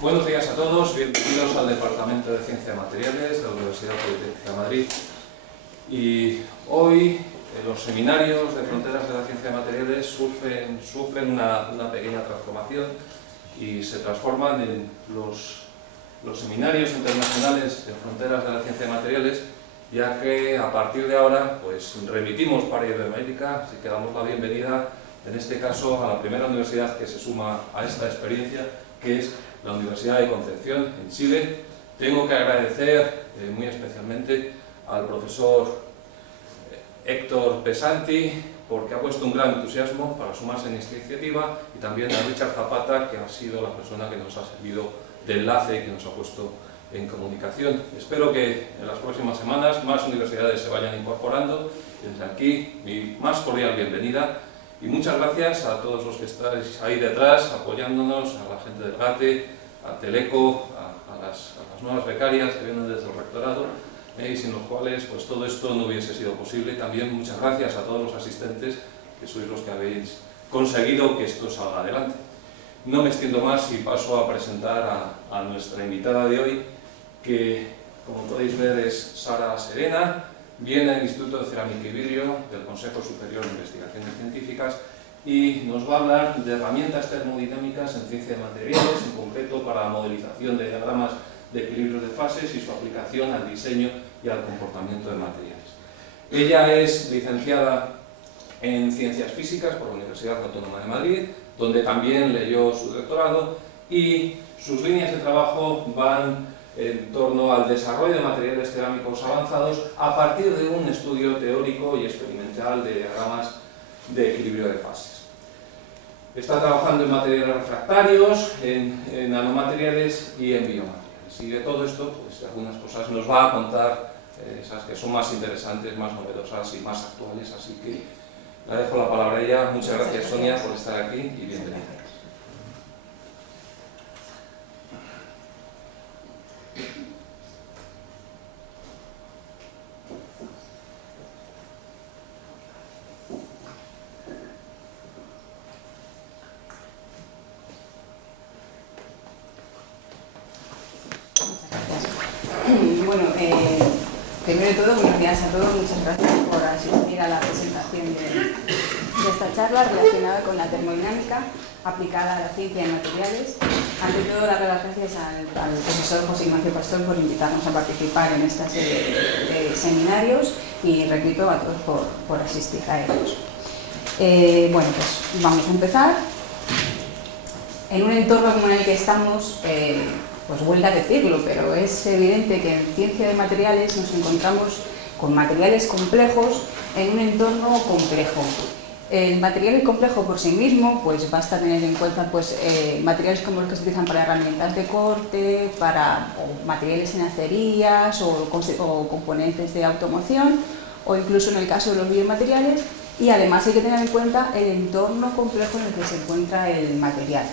Buenos días a todos, bienvenidos al Departamento de Ciencia de Materiales de la Universidad Politécnica de Madrid. Y hoy los seminarios de fronteras de la ciencia de materiales sufren una pequeña transformación y se transforman en los seminarios internacionales de fronteras de la ciencia de materiales, ya que a partir de ahora pues remitimos para Iberoamérica, así que damos la bienvenida en este caso a la primera universidad que se suma a esta experiencia, que es la Universidad de Concepción, en Chile. Tengo que agradecer muy especialmente al profesor Héctor Pesanti, porque ha puesto un gran entusiasmo para sumarse en esta iniciativa, y también a Richard Zapata, que ha sido la persona que nos ha servido de enlace y que nos ha puesto en comunicación. Espero que en las próximas semanas más universidades se vayan incorporando. Desde aquí, mi más cordial bienvenida. Y muchas gracias a todos los que estáis ahí detrás, apoyándonos, a la gente del GATE, a Teleco, a las nuevas becarias que vienen desde el rectorado, y sin los cuales pues todo esto no hubiese sido posible. También muchas gracias a todos los asistentes, que sois los que habéis conseguido que esto salga adelante. No me extiendo más y paso a presentar a nuestra invitada de hoy, que como podéis ver es Sara Serena. Viene del Instituto de Cerámica y Vidrio del Consejo Superior de Investigaciones Científicas y nos va a hablar de herramientas termodinámicas en ciencia de materiales, en concreto para la modelización de diagramas de equilibrio de fases y su aplicación al diseño y al comportamiento de materiales. Ella es licenciada en Ciencias Físicas por la Universidad Autónoma de Madrid, donde también leyó su doctorado, y sus líneas de trabajo van en torno al desarrollo de materiales cerámicos avanzados a partir de un estudio teórico y experimental de diagramas de equilibrio de fases. Está trabajando en materiales refractarios, en nanomateriales y en biomateriales. Y de todo esto, pues algunas cosas nos va a contar, esas que son más interesantes, más novedosas y más actuales. Así que le dejo la palabra a ella. Muchas gracias, Sonia, por estar aquí y bienvenida. Bueno, primero de todo, buenos días a todos, muchas gracias por asistir a la presentación de esta charla relacionada con la termodinámica aplicada a la ciencia de materiales. Ante todo, dar las gracias al profesor José Ignacio Pastor por invitarnos a participar en esta serie de seminarios, y repito a todos por asistir a ellos. Bueno, pues vamos a empezar. En un entorno como en el que estamos, pues vuelvo a decirlo, pero es evidente que en ciencia de materiales nos encontramos con materiales complejos en un entorno complejo. El material complejo por sí mismo, pues basta tener en cuenta pues, materiales como los que se utilizan para herramientas de corte, o materiales en acerías o componentes de automoción, o incluso en el caso de los biomateriales, y además hay que tener en cuenta el entorno complejo en el que se encuentra el material.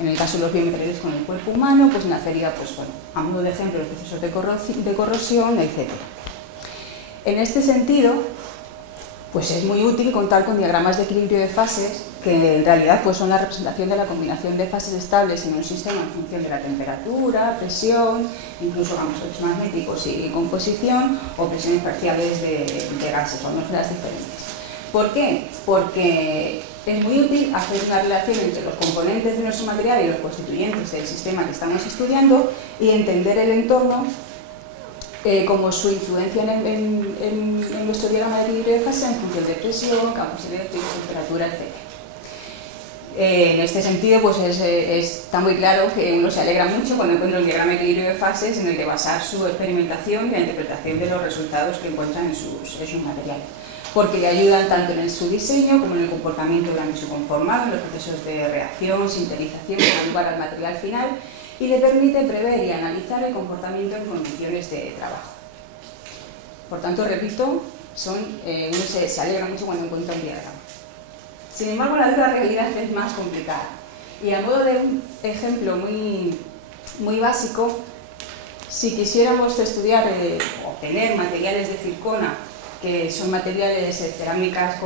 En el caso de los biomateriales con el cuerpo humano, pues nacería, pues, bueno, a modo de ejemplo, los procesos de corrosión, etc. En este sentido, pues es muy útil contar con diagramas de equilibrio de fases, que en realidad pues, son la representación de la combinación de fases estables en un sistema en función de la temperatura, presión, incluso campos magnéticos y composición, o presiones parciales de gases o atmósferas diferentes. ¿Por qué? Porque es muy útil hacer una relación entre los componentes de nuestro material y los constituyentes del sistema que estamos estudiando, y entender el entorno como su influencia en nuestro diagrama de equilibrio de fase en función de presión, campos eléctricos, temperatura, etc. En este sentido, pues está muy claro que uno se alegra mucho cuando encuentra un diagrama de equilibrio de fases en el que basar su experimentación y la interpretación de los resultados que encuentran en sus materiales, porque le ayudan tanto en su diseño como en el comportamiento durante su conformado, en los procesos de reacción, sintetización que dan lugar al material final, y le permite prever y analizar el comportamiento en condiciones de trabajo. Por tanto, repito, uno se alegra mucho cuando encuentra un diagrama. Sin embargo, la otra realidad es más complicada. Y a modo de un ejemplo muy básico, si quisiéramos estudiar o obtener materiales de circona que son materiales cerámicas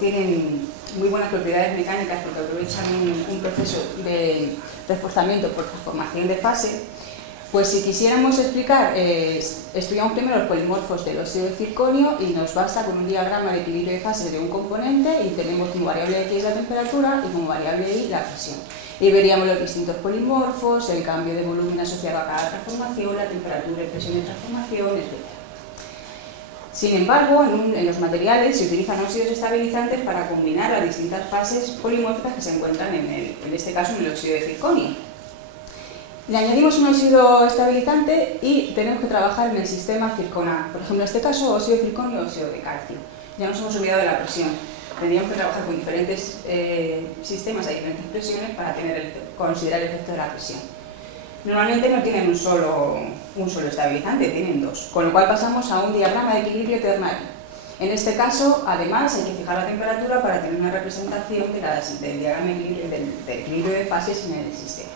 tienen muy buenas propiedades mecánicas porque aprovechan un proceso de reforzamiento por transformación de fase. Pues si quisiéramos explicar, estudiamos primero los polimorfos del óxido de circonio y nos basta con un diagrama de equilibrio de fases de un componente y tenemos como variable X la temperatura y como variable Y la presión. Y veríamos los distintos polimorfos, el cambio de volumen asociado a cada transformación, la temperatura y presión de transformación, etc. Sin embargo, en los materiales se utilizan óxidos estabilizantes para combinar las distintas fases polimórficas que se encuentran en este caso en el óxido de circonio. Le añadimos un óxido estabilizante y tenemos que trabajar en el sistema circonal. Por ejemplo, en este caso, óxido de circonio y óxido de calcio. Ya nos hemos olvidado de la presión. Tendríamos que trabajar con diferentes sistemas a diferentes presiones para considerar el efecto de la presión. Normalmente no tienen un solo estabilizante, tienen dos, con lo cual pasamos a un diagrama de equilibrio ternario. En este caso, además, hay que fijar la temperatura para tener una representación del diagrama del equilibrio de fases en el sistema.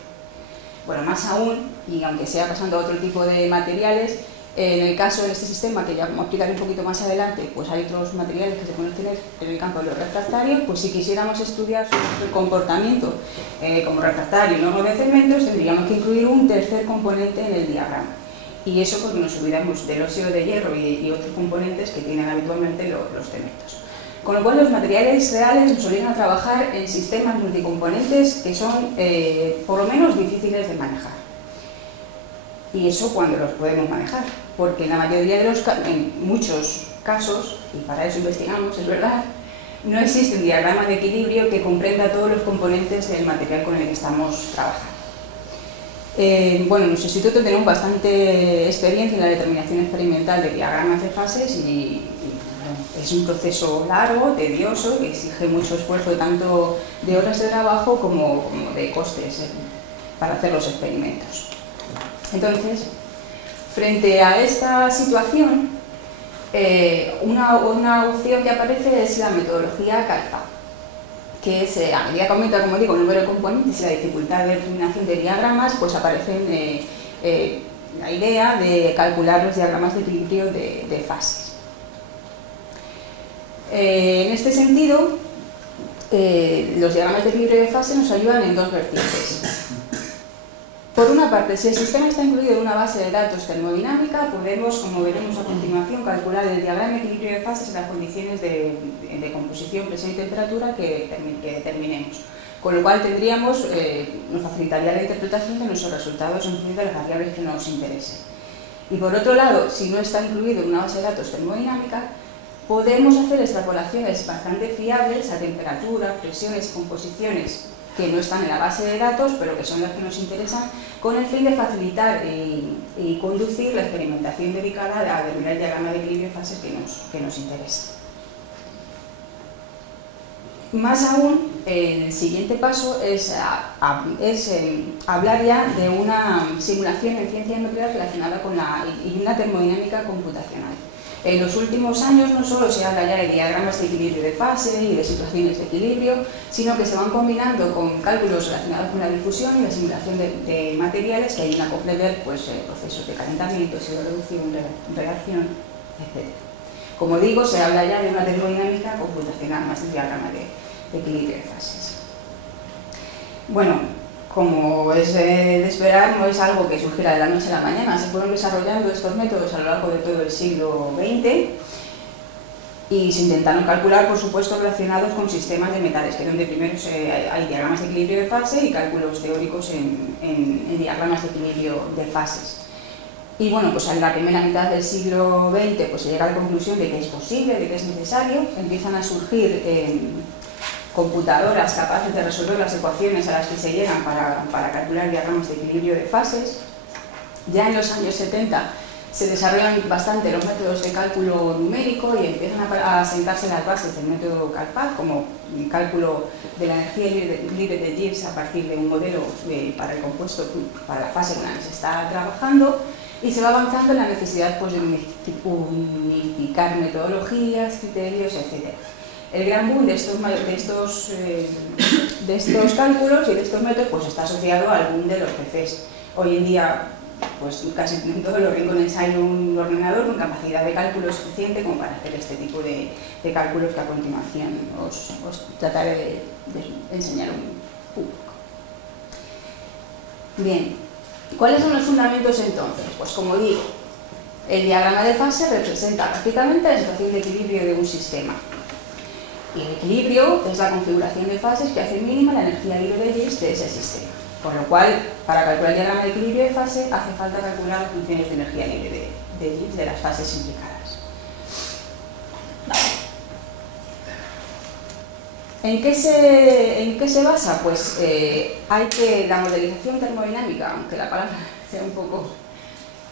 Bueno, más aún, y aunque sea pasando a otro tipo de materiales, en el caso de este sistema, que ya vamos a explicar un poquito más adelante, pues hay otros materiales que se pueden obtener en el campo de los refractarios, pues si quisiéramos estudiar su comportamiento como refractario y no de cementos, tendríamos que incluir un tercer componente en el diagrama. Y eso porque nos olvidamos del óxido de hierro y otros componentes que tienen habitualmente los cementos. Con lo cual los materiales reales nos obligan a trabajar en sistemas multicomponentes que son por lo menos difíciles de manejar. Y eso cuando los podemos manejar, porque en la mayoría de en muchos casos, y para eso investigamos, es verdad, no existe un diagrama de equilibrio que comprenda todos los componentes del material con el que estamos trabajando. Bueno, en nuestro instituto tenemos bastante experiencia en la determinación experimental de diagramas de fases y es un proceso largo, tedioso, que exige mucho esfuerzo tanto de horas de trabajo como de costes para hacer los experimentos. Entonces, frente a esta situación, una opción que aparece es la metodología CALFA, que es, a medida que aumenta, como digo, el número de componentes y la dificultad de determinación de diagramas, pues aparece la idea de calcular los diagramas de equilibrio de fases. En este sentido, los diagramas de equilibrio de fase nos ayudan en dos vertientes. Por una parte, si el sistema está incluido en una base de datos termodinámica, podemos, como veremos a continuación, calcular el diagrama de equilibrio de fases en las condiciones de composición, presión y temperatura que determinemos. Con lo cual nos facilitaría la interpretación de nuestros resultados en función de las variables que nos interesen. Y por otro lado, si no está incluido en una base de datos termodinámica, podemos hacer extrapolaciones bastante fiables a temperaturas, presiones, composiciones que no están en la base de datos, pero que son las que nos interesan, con el fin de facilitar y conducir la experimentación dedicada a determinar el diagrama de equilibrio de fases que nos interesa. Más aún, el siguiente paso es hablar ya de una simulación en ciencia nuclear relacionada con una termodinámica computacional. En los últimos años no solo se habla ya de diagramas de equilibrio de fase y de situaciones de equilibrio, sino que se van combinando con cálculos relacionados con la difusión y la simulación de materiales que ayudan a comprender procesos de calentamiento, reducción, reacción, etc. Como digo, se habla ya de una termodinámica computacional, más de un diagrama de equilibrio de fases. Bueno, como es de esperar, no es algo que surgiera de la noche a la mañana. Se fueron desarrollando estos métodos a lo largo de todo el siglo XX y se intentaron calcular, por supuesto, relacionados con sistemas de metales, que es donde primero hay diagramas de equilibrio de fase y cálculos teóricos en diagramas de equilibrio de fases. Y bueno, pues en la primera mitad del siglo XX pues se llega a la conclusión de que es posible, de que es necesario. Empiezan a surgir computadoras capaces de resolver las ecuaciones a las que se llegan para calcular diagramas de equilibrio de fases. Ya en los años 70 se desarrollan bastante los métodos de cálculo numérico y empiezan a sentarse las bases del método CALFA, como el cálculo de la energía libre de Gibbs a partir de un modelo para el compuesto, para la fase con la que se está trabajando, y se va avanzando en la necesidad de unificar metodologías, criterios, etc. El gran boom de estos cálculos y de estos métodos pues está asociado al boom de los PCs. Hoy en día pues casi en todos los rincones hay un ordenador con capacidad de cálculo suficiente como para hacer este tipo de cálculos que a continuación os trataré de enseñar un poco. Bien, ¿cuáles son los fundamentos entonces? Pues como digo, el diagrama de fase representa gráficamente la situación de equilibrio de un sistema. Y el equilibrio es la configuración de fases que hace mínima la energía libre de Gibbs de ese sistema. Con lo cual, para calcular el diagrama de equilibrio de fase, hace falta calcular las funciones de energía libre de Gibbs de las fases implicadas. ¿En qué se basa? Pues la modelización termodinámica, aunque la palabra sea un poco...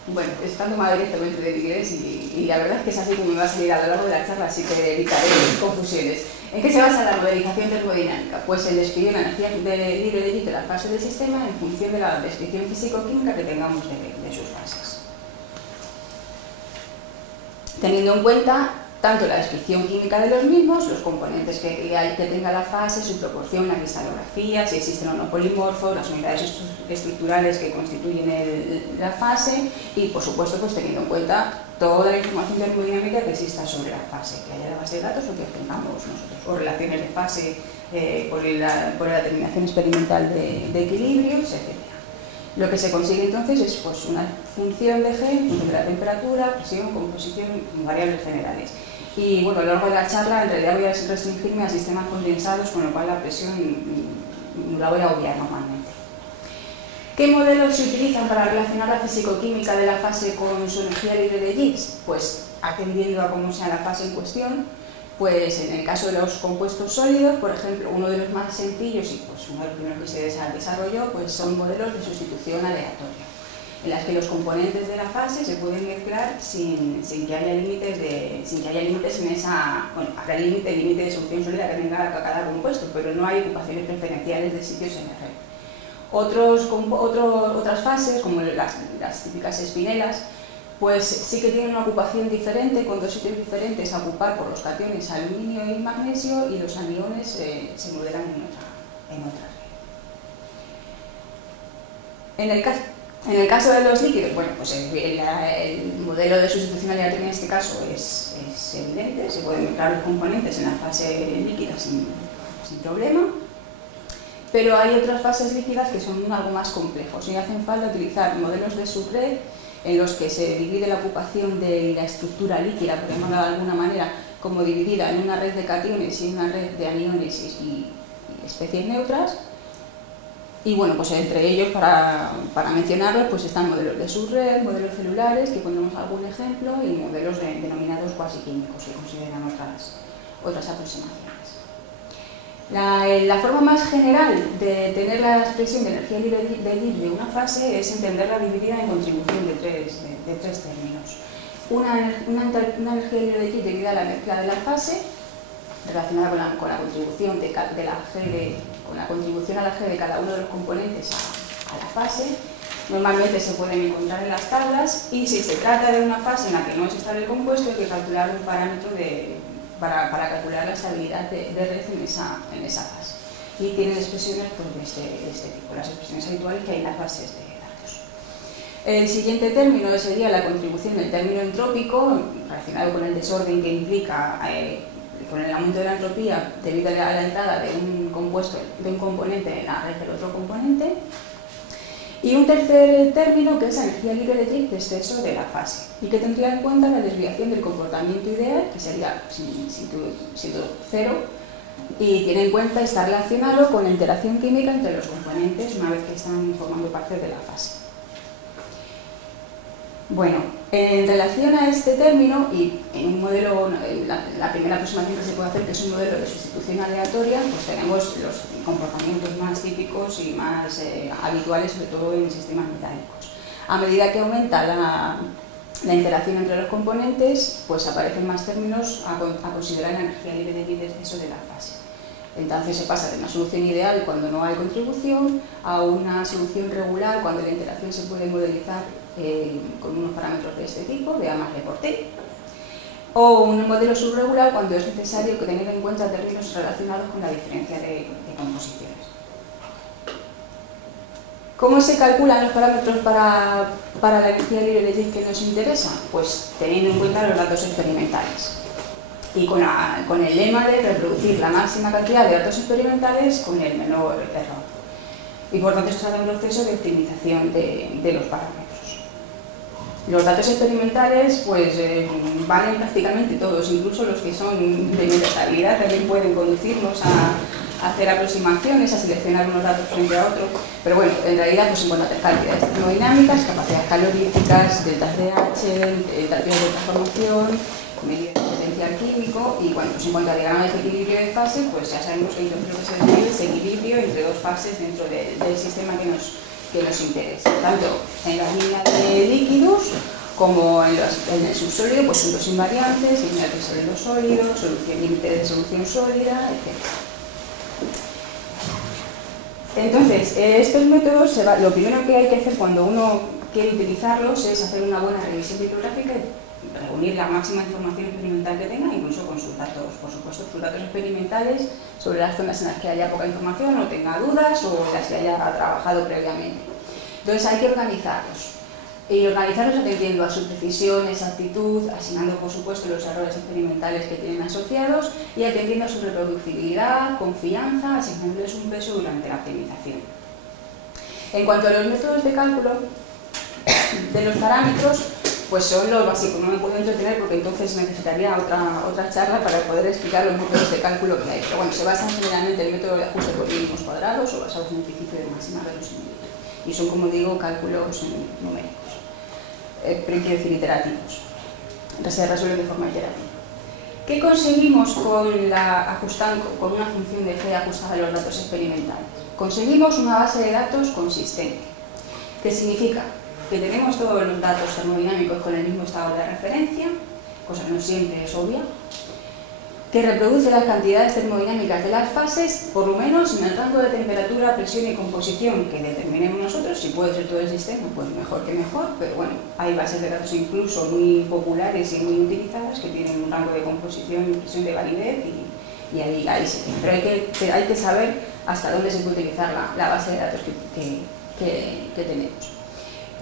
Bueno, está tomada directamente del inglés y la verdad es que es así como me va a salir a lo largo de la charla, así que evitaré confusiones. ¿En qué se basa la modelización termodinámica? Pues en describir la energía libre de Gibbs de las fases del sistema en función de la descripción físico-química que tengamos de sus fases. Teniendo en cuenta tanto la descripción química de los mismos, los componentes que tenga la fase, su proporción, la cristalografía, si existen o no polimorfos, las unidades estructurales que constituyen la fase y, por supuesto, pues teniendo en cuenta toda la información termodinámica que exista sobre la fase, que haya la base de datos o que tengamos nosotros, o relaciones de fase por la determinación experimental de equilibrios, etc. Lo que se consigue entonces es pues, una función de G, en función de la temperatura, presión, composición, variables generales. Y bueno, a lo largo de la charla en realidad voy a restringirme a sistemas condensados, con lo cual la presión la voy a obviar normalmente. ¿Qué modelos se utilizan para relacionar la físico-química de la fase con su energía libre de Gibbs? Pues atendiendo a cómo sea la fase en cuestión, pues en el caso de los compuestos sólidos, por ejemplo, uno de los más sencillos y pues uno de los primeros que se desarrolló, pues son modelos de sustitución aleatoria, en las que los componentes de la fase se pueden mezclar sin que haya límites en esa... Bueno, habrá límite de solución sólida que tenga cada compuesto, pero no hay ocupaciones preferenciales de sitios en el red. Otras fases, como las típicas espinelas, pues sí que tienen una ocupación diferente, con dos sitios diferentes a ocupar por los cationes aluminio y magnesio, y los aniones se modelan en otra red. En el caso de los líquidos, bueno, pues el modelo de sustitución aleatoria en este caso es evidente, se pueden mezclar los componentes en la fase líquida sin problema, pero hay otras fases líquidas que son algo más complejos y hacen falta utilizar modelos de subred en los que se divide la ocupación de la estructura líquida, por llamarlo de alguna manera, como dividida en una red de cationes y una red de aniones y especies neutras. Y bueno, pues entre ellos, para mencionarlos, pues están modelos de subred, modelos celulares, que pondremos algún ejemplo, y modelos denominados cuasi químicos, que consideran otras aproximaciones. La forma más general de tener la expresión de energía libre de Gibbs de una fase es entenderla dividida en contribución de tres términos. Una energía libre de Gibbs debida a la mezcla de la fase, relacionada con la contribución con la contribución a la G de cada uno de los componentes a la fase. Normalmente se pueden encontrar en las tablas, y si se trata de una fase en la que no es estable el compuesto, hay que calcular un parámetro para calcular la estabilidad de red en esa fase. Y tienen expresiones pues, de este tipo, las expresiones habituales que hay en las bases de datos. El siguiente término sería la contribución del término entrópico, relacionado con el desorden que implica con el aumento de la entropía debido a la entrada de un componente en la red del otro componente. Y un tercer término que es la energía libre de Gibbs de exceso de la fase, y que tendría en cuenta la desviación del comportamiento ideal, que sería siendo cero, y tiene en cuenta, está relacionado con la interacción química entre los componentes una vez que están formando parte de la fase. Bueno, en relación a este término, y en un modelo, la primera aproximación que se puede hacer, que es un modelo de sustitución aleatoria, pues tenemos los comportamientos más típicos y más habituales, sobre todo en sistemas metálicos. A medida que aumenta la interacción entre los componentes, pues aparecen más términos a considerar la energía libre de Gibbs de exceso de la fase. Entonces se pasa de una solución ideal cuando no hay contribución a una solución regular cuando la interacción se puede modelizar con unos parámetros de este tipo, de A más B por T, o un modelo subregular cuando es necesario tener en cuenta términos relacionados con la diferencia de composiciones. ¿Cómo se calculan los parámetros para la energía libre de Jade que nos interesa? Pues teniendo en cuenta los datos experimentales y con el lema de reproducir la máxima cantidad de datos experimentales con el menor error. Y por tanto, esto es un proceso de optimización de los parámetros. Los datos experimentales pues, valen prácticamente todos, incluso los que son de metastabilidad también pueden conducirnos a hacer aproximaciones, a seleccionar unos datos frente a otros, pero bueno, en realidad pues, en cuanto a cantidades termodinámicas, capacidades caloríficas, deltas de H, términos de transformación, medidas de potencial químico y bueno, pues en cuanto a diagrama de equilibrio de fase, pues ya sabemos que entonces lo que se refiere es equilibrio entre dos fases dentro del sistema que nos interesa, tanto en la línea de líquidos como en el subsólido, pues puntos invariantes, líneas de sólido-sólido, límite de solución sólida, etc. Entonces, estos métodos, lo primero que hay que hacer cuando uno quiere utilizarlos es hacer una buena revisión bibliográfica y reunir la máxima información experimental que tenga, incluso con sus datos, por supuesto, sus datos experimentales sobre las zonas en las que haya poca información o tenga dudas o en las que haya trabajado previamente. Entonces hay que organizarlos. Y organizarlos atendiendo a su precisión, exactitud, asignando por supuesto los errores experimentales que tienen asociados y atendiendo a su reproducibilidad, confianza, asignándoles un peso durante la optimización. En cuanto a los métodos de cálculo de los parámetros, pues son los básicos, no me puedo entretener porque entonces necesitaría otra charla para poder explicar los métodos de cálculo que hay. Pero bueno, se basan generalmente en el método de ajuste por mínimos cuadrados o basados en el principio de máxima verosimilitud. Y son, como digo, cálculos numéricos. Pero quiero decir iterativos, se resuelven de forma iterativa. ¿Qué conseguimos con una función de G ajustada a los datos experimentales? Conseguimos una base de datos consistente, que significa que tenemos todos los datos termodinámicos con el mismo estado de referencia, cosa que no siempre es obvia, que reproduce las cantidades termodinámicas de las fases, por lo menos en el rango de temperatura, presión y composición que determinemos nosotros. Si puede ser todo el sistema, pues mejor que mejor, pero bueno, hay bases de datos incluso muy populares y muy utilizadas que tienen un rango de composición y presión de validez y ahí se tiene. Pero hay que saber hasta dónde se puede utilizar la base de datos que tenemos.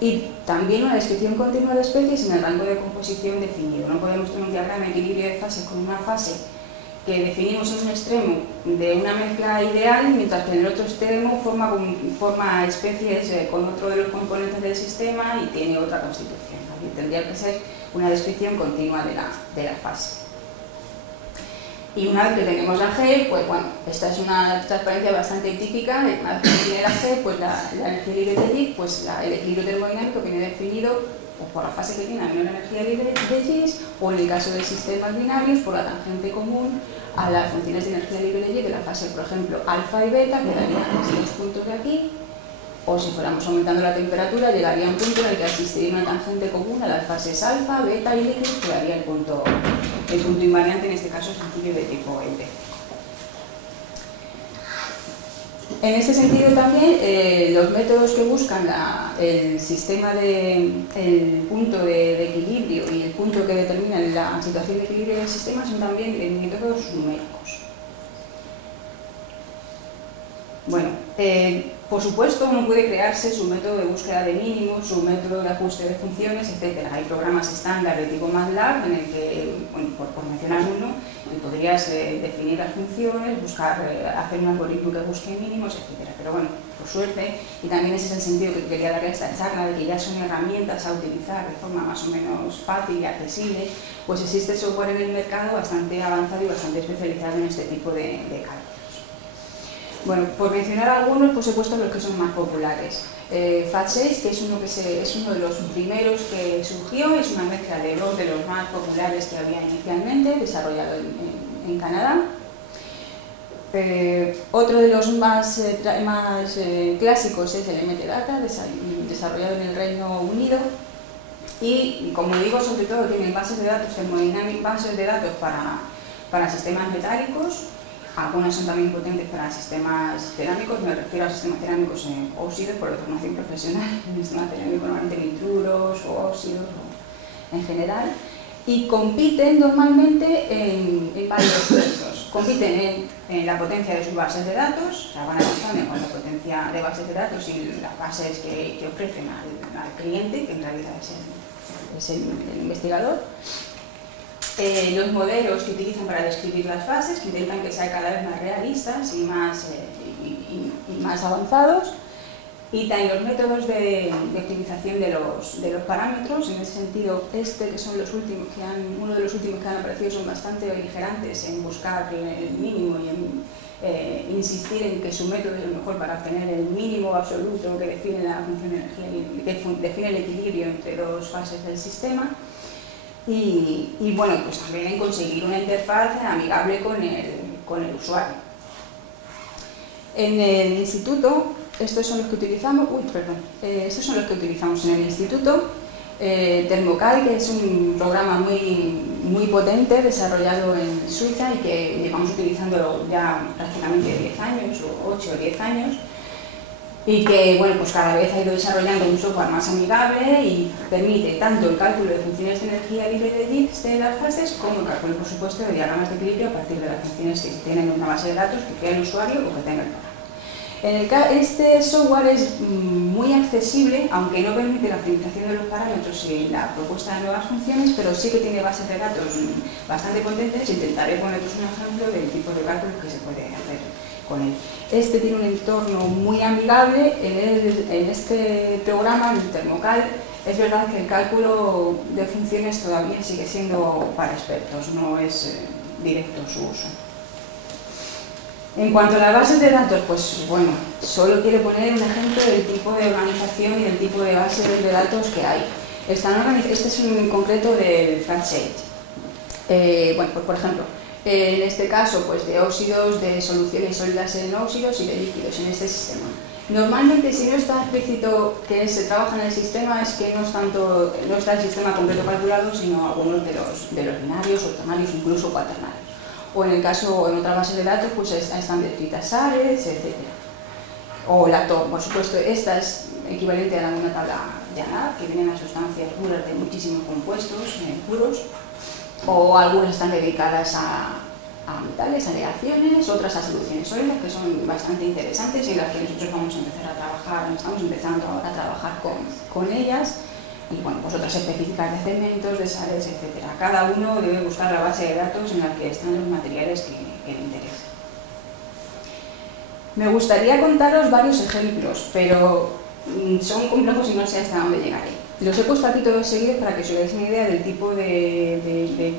Y también una descripción continua de especies en el rango de composición definido. No podemos tener un diagrama de equilibrio de fases con una fase que definimos en un extremo de una mezcla ideal, mientras que en el otro extremo forma especies con otro de los componentes del sistema y tiene otra constitución. Tendría que ser una descripción continua de la fase. Y una vez que tenemos la G, pues bueno, esta es una transparencia bastante típica. Una vez que tiene la G, pues la energía libre de Gibbs, pues el equilibrio termodinámico viene definido o por la fase que tiene la menor energía libre de Gibbs, o en el caso de sistemas binarios, por la tangente común a las funciones de energía libre de Gibbs de la fase, por ejemplo, alfa y beta, que darían estos puntos de aquí, o si fuéramos aumentando la temperatura, llegaría a un punto en el que existiría una tangente común a las fases alfa, beta y líquido, que daría el punto invariante, en este caso sencillo de tipo LT. En este sentido también, los métodos que buscan el punto de equilibrio y el punto que determina la situación de equilibrio del sistema son también métodos numéricos. Bueno, por supuesto, uno puede crearse su método de búsqueda de mínimos, su método de ajuste de funciones, etc. Hay programas estándar de tipo MATLAB en el que, bueno, por mencionar uno, podrías definir las funciones, hacer un algoritmo que busque mínimos, etc. Pero bueno, por suerte, y también ese es el sentido que quería darle a esta charla, de que ya son herramientas a utilizar de forma más o menos fácil y accesible, pues existe software en el mercado bastante avanzado y bastante especializado en este tipo de cálculos. Bueno, por mencionar algunos, pues he puesto los que son más populares. FAT6, que es uno de los primeros que surgió, es una mezcla de dos de los más populares que había inicialmente, desarrollado en Canadá. Otro de los más clásicos es el MTData, desarrollado en el Reino Unido. Y, como digo, sobre todo tienen bases de datos termodinámicas, bases de datos para sistemas metálicos. Algunas son también potentes para sistemas cerámicos, me refiero a sistemas cerámicos en óxidos, por la formación profesional, en sistema cerámico normalmente nitruros o óxidos en general, y compiten normalmente en varios puntos. Compiten en la potencia de sus bases de datos, o sea, van avanzando en cuanto a potencia de bases de datos y las bases que ofrecen al cliente, que en realidad es el investigador. Los modelos que utilizan para describir las fases, que intentan que sean cada vez más realistas y más avanzados. Y también los métodos de optimización de los parámetros. En ese sentido, que son los últimos uno de los últimos que han aparecido, son bastante beligerantes en buscar el mínimo y en insistir en que su método es el mejor para obtener el mínimo absoluto que define la función de energía y que define el equilibrio entre dos fases del sistema. Y bueno, pues también en conseguir una interfaz amigable con el usuario. En el instituto, estos son los que utilizamos en el instituto. Termocal, que es un programa muy potente desarrollado en Suiza y que llevamos utilizándolo ya prácticamente 10 años, o 8 o 10 años, y que bueno, pues cada vez ha ido desarrollando un software más amigable y permite tanto el cálculo de funciones de energía libre de JITs de las fases, como el cálculo, por supuesto, de diagramas de equilibrio a partir de las funciones que tienen una base de datos que crea el usuario o que tenga el programa. Este software es muy accesible, aunque no permite la optimización de los parámetros y la propuesta de nuevas funciones, pero sí que tiene bases de datos bastante potentes. Intentaré poneros un ejemplo del tipo de cálculos que se puede hacer con él. Este tiene un entorno muy amigable. En este programa, en el Termocal, es verdad que el cálculo de funciones todavía sigue siendo para expertos, no es directo su uso. En cuanto a las bases de datos, pues bueno, solo quiero poner un ejemplo del tipo de organización y del tipo de bases de datos que hay. Este es un concreto del FlatSage. Bueno, pues por ejemplo, en este caso, pues de óxidos, de soluciones sólidas en óxidos y de líquidos en este sistema. Normalmente, si no está explícito que se trabaja en el sistema, es que no está el sistema completo calculado, sino algunos de los binarios, octonarios, incluso cuaternarios. O en el caso, en otra base de datos, pues están descritas sales, etc. O lacto, por supuesto, esta es equivalente a una tabla llana, que vienen a sustancias puras de muchísimos compuestos puros, o algunas están dedicadas a metales, aleaciones, otras a soluciones sólidas, que son bastante interesantes y en las que nosotros vamos a empezar a trabajar, estamos empezando ahora a trabajar con ellas. Y bueno, pues otras específicas de cementos, de sales, etc. Cada uno debe buscar la base de datos en la que están los materiales que le interesen. Me gustaría contaros varios ejemplos, pero son complejos y no sé hasta dónde llegaré. Los he puesto aquí todos seguidos para que os hagáis una idea del tipo de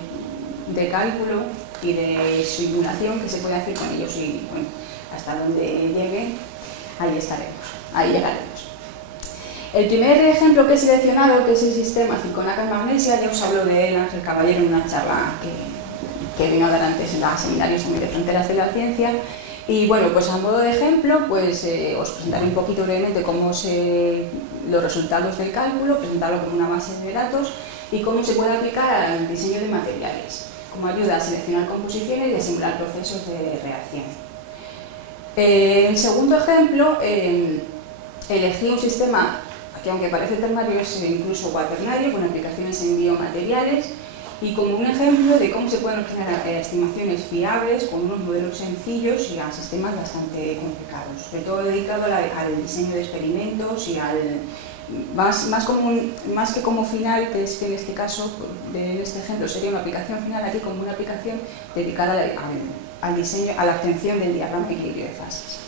cálculo y de simulación que se puede hacer con ellos y bueno, hasta donde llegue, ahí estaremos, ahí llegaremos. El primer ejemplo que he seleccionado, que es el sistema circonaca-magnesia, ya os hablo de él Ángel Caballero en una charla que vino a dar antes en los seminarios de Fronteras de la Ciencia. Y bueno, pues a modo de ejemplo, pues os presentaré un poquito brevemente los resultados del cálculo, presentarlo como una base de datos y cómo se puede aplicar al diseño de materiales, como ayuda a seleccionar composiciones y a simular procesos de reacción. En segundo ejemplo, elegí un sistema que, aunque parece ternario, es incluso cuaternario, con aplicaciones en biomateriales, y como un ejemplo de cómo se pueden obtener estimaciones fiables con unos modelos sencillos y a sistemas bastante complicados, sobre todo dedicado al diseño de experimentos y más que como final, que es que en este caso, en este ejemplo sería una aplicación final, aquí como una aplicación dedicada al diseño, a la obtención del diagrama de equilibrio de fases.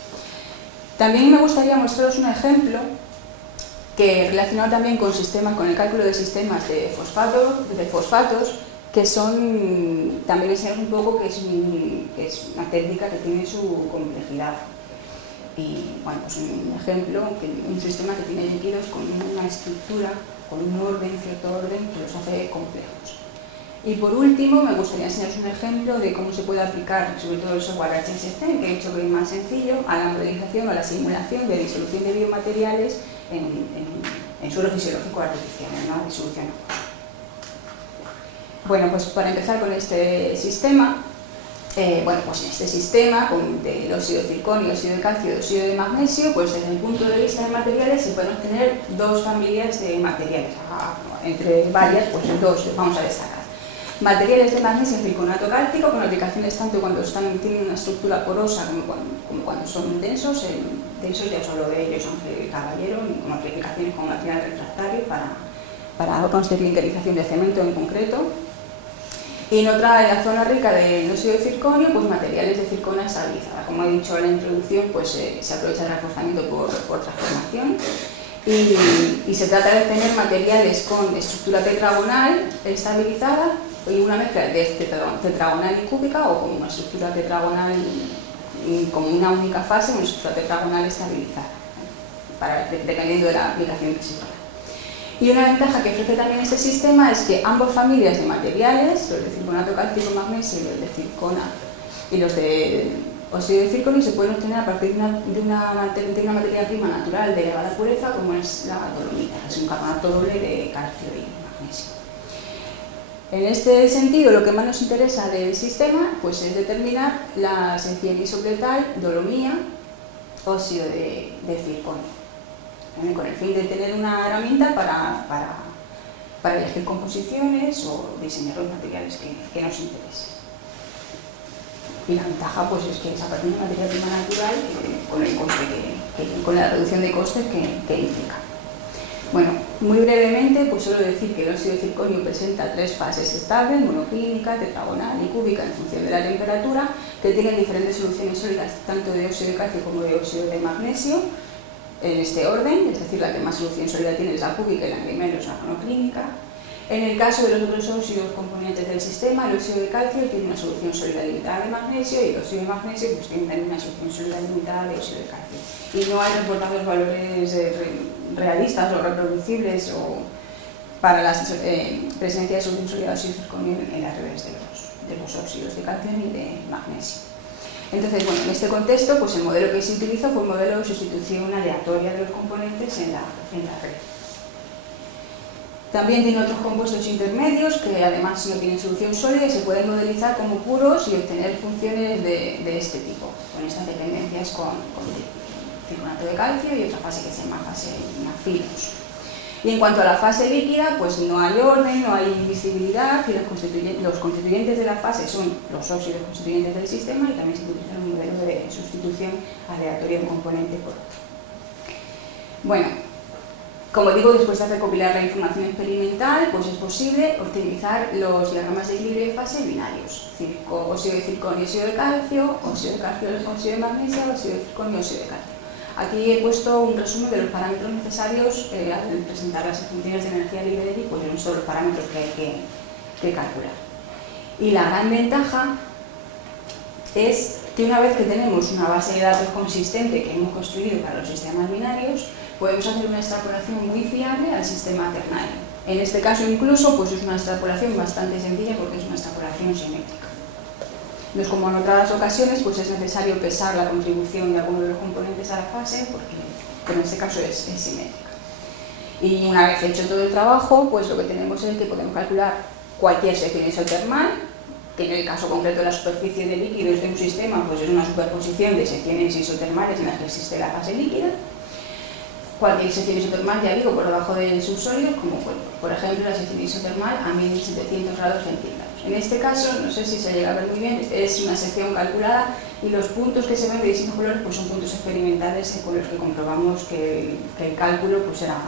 También me gustaría mostraros un ejemplo que relacionado también con el cálculo de sistemas de fosfatos, que son, también enseñaros un poco que es una técnica que tiene su complejidad. Y bueno, pues un ejemplo, un sistema que tiene líquidos con una estructura, con un orden, cierto orden, que los hace complejos. Y por último, me gustaría enseñaros un ejemplo de cómo se puede aplicar, sobre todo el software HSC, que he hecho que es más sencillo, a la modelización o a la simulación de disolución de biomateriales en suelo fisiológico artificial, en una disolución acuosa. Bueno, pues para empezar con este sistema, bueno, pues en este sistema, del óxido de circonio, óxido de calcio y óxido de magnesio, pues desde el punto de vista de materiales se pueden obtener dos familias de materiales, entre varias, pues dos vamos a destacar. Materiales de magnesio circonato cálcico con aplicaciones tanto cuando tienen una estructura porosa como cuando son densos. Densos ya os hablo de ellos, Ángel Caballero, como aplicaciones con material refractario para órganos de clinkerización de cemento en concreto. Y en la zona rica del óxido de circonio, pues materiales de circona estabilizada. Como he dicho en la introducción, pues se aprovecha el reforzamiento por transformación. Y se trata de obtener materiales con estructura tetragonal estabilizada y una mezcla de tetragonal y cúbica, o con una estructura tetragonal como una única fase, una estructura tetragonal estabilizada, dependiendo de la aplicación que se haga. Y una ventaja que ofrece también este sistema es que ambas familias de materiales, los de circonato cálcico magnesio y los de circona y los de óxido de circonio, se pueden obtener a partir de una materia prima natural de elevada pureza, como es la dolomita, que es un carbonato doble de calcio y magnesio. En este sentido, lo que más nos interesa del sistema pues, es determinar la sencilla isopletal dolomía óxido de circonio, con el fin de tener una herramienta para elegir composiciones o diseñar los materiales que nos interesen. Y la ventaja pues, es que es a partir de una materia prima natural con el coste con la reducción de costes que implica. Bueno, muy brevemente, pues solo decir que el óxido de circonio presenta 3 fases estables, monoclínica, tetragonal y cúbica en función de la temperatura, que tienen diferentes soluciones sólidas, tanto de óxido de calcio como de óxido de magnesio, en este orden, es decir, la que más solución sólida tiene es la cúbica y la que menos la monoclínica. En el caso de los otros óxidos componentes del sistema, el óxido de calcio tiene una solución sólida limitada de magnesio y el óxido de magnesio pues, tiene también una solución sólida limitada de óxido de calcio. Y no hay reportados valores realistas o reproducibles para la presencia de solución sólida de óxido de circonio en las redes de los óxidos de calcio y de magnesio. Entonces, bueno, en este contexto, pues el modelo que se utilizó fue un modelo de sustitución aleatoria de los componentes en la red. También tiene otros compuestos intermedios que además no tienen solución sólida y se pueden modelizar como puros y obtener funciones de este tipo, con estas dependencias con circonato de calcio y otra fase que se llama fase nafilos. Y en cuanto a la fase líquida, pues no hay orden, no hay invisibilidad y los constituyentes de la fase son los óxidos constituyentes del sistema y también se utiliza un modelo de sustitución aleatoria de un componente por otro. Bueno, como digo, después de recopilar la información experimental, pues es posible optimizar los diagramas de equilibrio de fase binarios, es decir, óxido de circonio, óxido de calcio, óxido de magnesio, óxido de circonio, óxido de calcio. Aquí he puesto un resumen de los parámetros necesarios al presentar las funciones de energía libre de Wien, pues son todos los parámetros que hay que calcular. Y la gran ventaja es que una vez que tenemos una base de datos consistente que hemos construido para los sistemas binarios, podemos hacer una extrapolación muy fiable al sistema ternario. En este caso incluso pues es una extrapolación bastante sencilla porque es una extrapolación simétrica. No es como en otras ocasiones, pues es necesario pesar la contribución de alguno de los componentes a la fase, pero en este caso es simétrica. Y una vez hecho todo el trabajo, pues lo que tenemos es que podemos calcular cualquier sección isotermal, que en el caso concreto de la superficie de líquidos de un sistema, pues es una superposición de secciones isotermales en las que existe la fase líquida. Cualquier sección isotermal, ya digo, por debajo del subsólido, como por ejemplo la sección isotermal a 1700 grados centígrados. En este caso, no sé si se llega a ver muy bien, es una sección calculada y los puntos que se ven de distintos colores pues son puntos experimentales con los que comprobamos que el cálculo pues era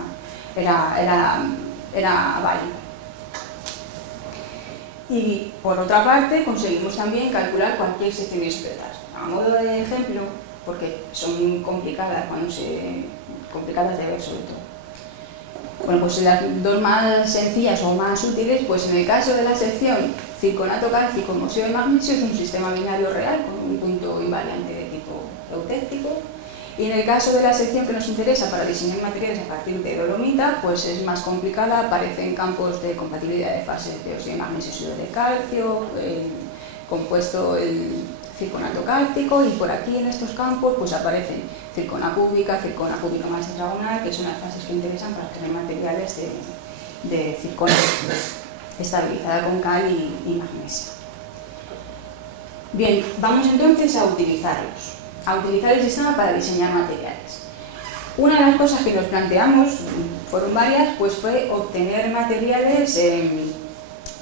válido. Y por otra parte, conseguimos también calcular cualquier sección isotermal. A modo de ejemplo, porque son muy complicadas complicadas de ver sobre todo. Bueno, pues las dos más sencillas o más útiles, pues en el caso de la sección circonato cálcico con óxido de magnesio es un sistema binario real con un punto invariante de tipo eutéctico, y en el caso de la sección que nos interesa para diseñar materiales a partir de dolomita, pues es más complicada, aparecen campos de compatibilidad de fases de óxido de magnesio y óxido de calcio, compuesto el circonato cálcico, y por aquí en estos campos pues aparecen circona cúbica más tetragonal, que son las fases que interesan para obtener materiales de circona estabilizada con cal y magnesio. Bien, vamos entonces a utilizar el sistema para diseñar materiales. Una de las cosas que nos planteamos, fueron varias, pues fue obtener materiales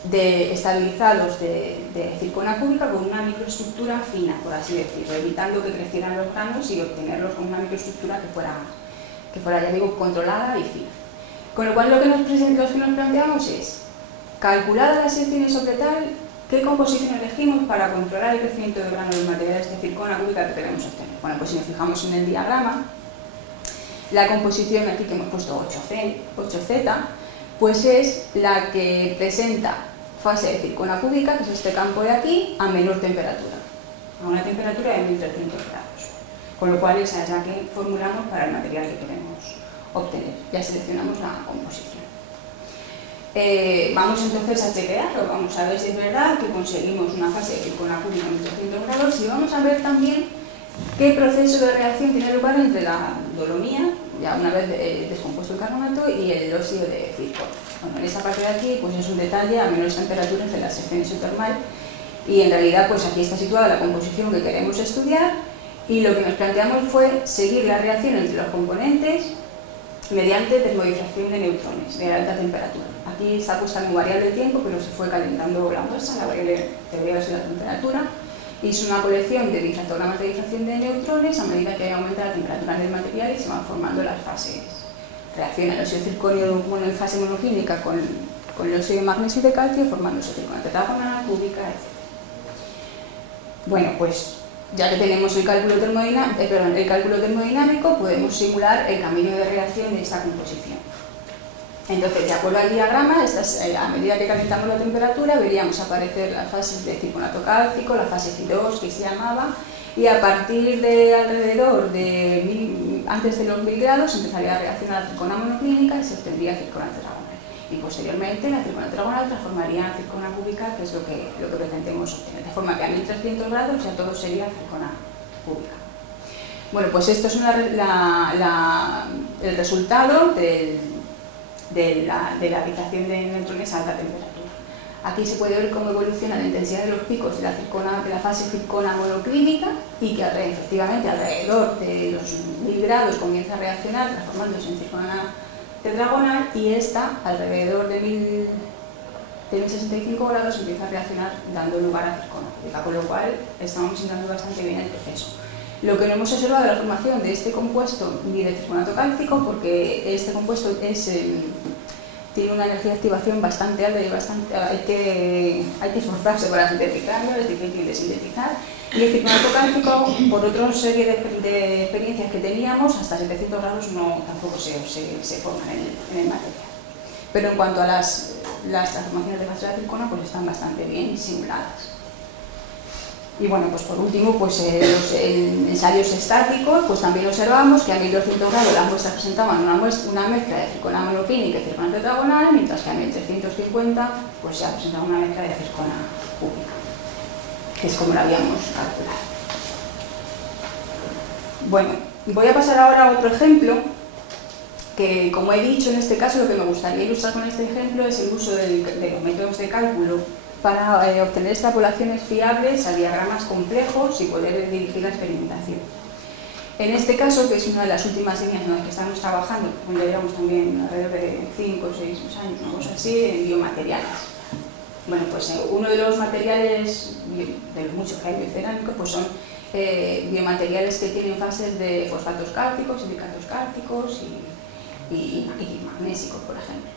estabilizados de circona cúbica con una microestructura fina, por así decirlo, evitando que crecieran los granos y obtenerlos con una microestructura que fuera, ya digo, controlada y fina. Con lo cual, lo que nos planteamos es, calculadas las secciones sobre tal, ¿qué composición elegimos para controlar el crecimiento de grano de los materiales de circona cúbica que queremos obtener? Bueno, pues si nos fijamos en el diagrama, la composición aquí que hemos puesto 8Z, pues es la que presenta fase de circona cúbica, que es este campo de aquí, a menor temperatura, a una temperatura de 1300 grados. Con lo cual esa es la que formulamos para el material que queremos obtener. Ya seleccionamos la composición. Vamos entonces a chequearlo, vamos a ver si es verdad que conseguimos una fase de circona cúbica a 1300 grados y vamos a ver también qué proceso de reacción tiene lugar entre la dolomía, ya una vez descompuesto el carbonato, y el óxido de circonio. Bueno, en esta parte de aquí pues es un detalle a menores temperaturas de la sección isotermal y en realidad pues aquí está situada la composición que queremos estudiar y lo que nos planteamos fue seguir la reacción entre los componentes mediante termodifracción de neutrones de alta temperatura. Aquí está puesta como variable el tiempo, pero se fue calentando la muestra, la variable debía ser la temperatura. Es una colección de difractogramas de difracción de neutrones a medida que aumenta la temperatura del material y se van formando las fases. Reacciona el óxido de circonio en fase monoclínica con el óxido de magnesio y de calcio, formándose circona tetragonal, cúbica, etc. Bueno, pues ya que tenemos el cálculo termodinámico, podemos simular el camino de reacción de esta composición. Entonces, de acuerdo al diagrama, a medida que calentamos la temperatura, veríamos aparecer las fases de circonato cálcico, la fase Phi2 que se llamaba, y a partir de alrededor de antes de los 1000 grados empezaría a reaccionar la circona monoclínica y se obtendría circona tetragonal. Y posteriormente la circona tetragonal transformaría en circona cúbica, que es lo que pretendemos obtener, de forma que a 1300 grados ya todo sería circona cúbica. Bueno, pues esto es el resultado de la difracción de neutrones a alta temperatura. Aquí se puede ver cómo evoluciona la intensidad de los picos de la fase circona monoclínica y que efectivamente alrededor de los 1000 grados comienza a reaccionar transformándose en circona tetragonal y esta alrededor de 1065 grados empieza a reaccionar dando lugar a circona cúbica, con lo cual estamos simulando bastante bien el proceso. Lo que no hemos observado es la formación de este compuesto ni de circonato cálcico, porque este compuesto tiene una energía de activación bastante alta y hay que esforzarse para sintetizarlo, es difícil de sintetizar. Y el circonato cálcico, por otra serie de experiencias que teníamos, hasta 700 grados tampoco se forman en el material. Pero en cuanto a las transformaciones de fase de la circona, pues están bastante bien simuladas. Y bueno, pues por último, pues los ensayos estáticos, pues también observamos que a 1200 grados las muestras presentaban una mezcla de circona monoclínica y circona tetragonal, mientras que a 1350 pues ya presentaba una mezcla de circona cúbica, que es como lo habíamos calculado. Bueno, voy a pasar ahora a otro ejemplo, que como he dicho, en este caso lo que me gustaría ilustrar con este ejemplo es el uso de los métodos de cálculo para obtener extrapolaciones fiables a diagramas complejos y poder dirigir la experimentación. En este caso, que es una de las últimas líneas en las que estamos trabajando, donde llevamos también alrededor de 5 o 6 años, una cosa así, en biomateriales. Bueno, pues uno de los materiales, de los muchos que hay biocerámicos, pues son biomateriales que tienen fases de fosfatos cálcicos, silicatos cálcicos y magnésicos, por ejemplo.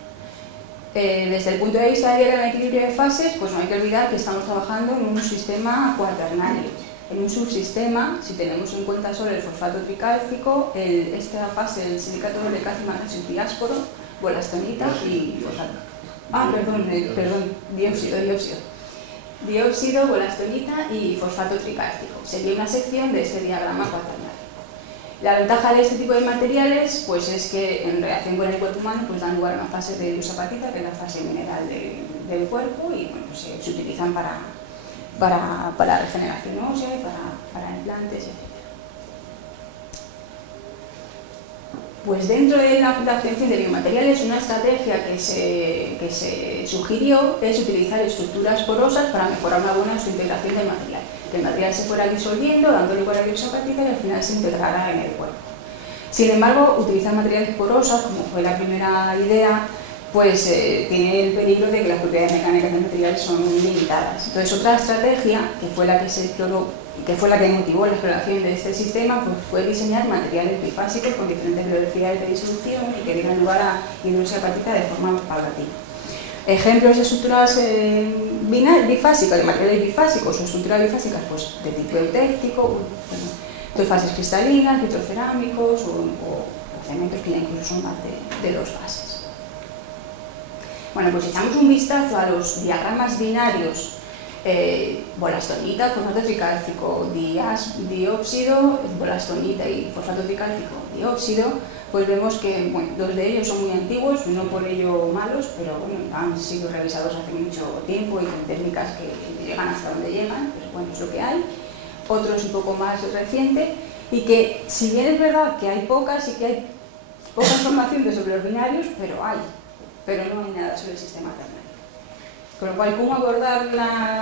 Desde el punto de vista del equilibrio de fases, pues no hay que olvidar que estamos trabajando en un sistema cuaternario. En un subsistema, si tenemos en cuenta solo el fosfato tricálcico, esta fase del silicato de calcio, magnesio, diásporo, bolastonita y fosfato. Dióxido, bolastonita y fosfato tricálcico. Sería una sección de este diagrama cuaternario. La ventaja de este tipo de materiales pues es que en reacción con el cuerpo humano pues dan lugar a una fase de diosapatita, que es la fase mineral del cuerpo, y bueno, pues, se utilizan para regeneración ósea y para implantes, etc. Pues dentro de la obtención de biomateriales, una estrategia que se sugirió es utilizar estructuras porosas para mejorar una buena integración del material. Que el material se fuera disolviendo, dando lugar a diosapatita y al final se integrara en el cuerpo. Sin embargo, utilizar materiales porosos, como fue la primera idea, pues tiene el peligro de que las propiedades mecánicas del material son limitadas. Entonces, otra estrategia, que fue la que motivó la exploración de este sistema, pues fue diseñar materiales bifásicos con diferentes velocidades de disolución y que dieran lugar a hidróxido de apatita de forma paulatina. Ejemplos de estructuras bifásicas, de materiales bifásicos o estructuras bifásicas, pues de tipo eutéctico, de fases cristalinas, vitrocerámicos o cementos que ya incluso son más de 2 fases. Bueno, pues echamos un vistazo a los diagramas binarios bolastonita, fosfato tricálcico, dióxido, bolastonita y fosfato tricálcico, dióxido, pues vemos que bueno, 2 de ellos son muy antiguos, no por ello malos, pero bueno, han sido revisados hace mucho tiempo y con técnicas que llegan hasta donde llegan, pero bueno, es lo que hay. Otro es un poco más reciente y que, si bien es verdad que hay pocas y que hay poca información sobre los binarios, pero no hay nada sobre el sistema ternario. Con lo cual, ¿cómo abordar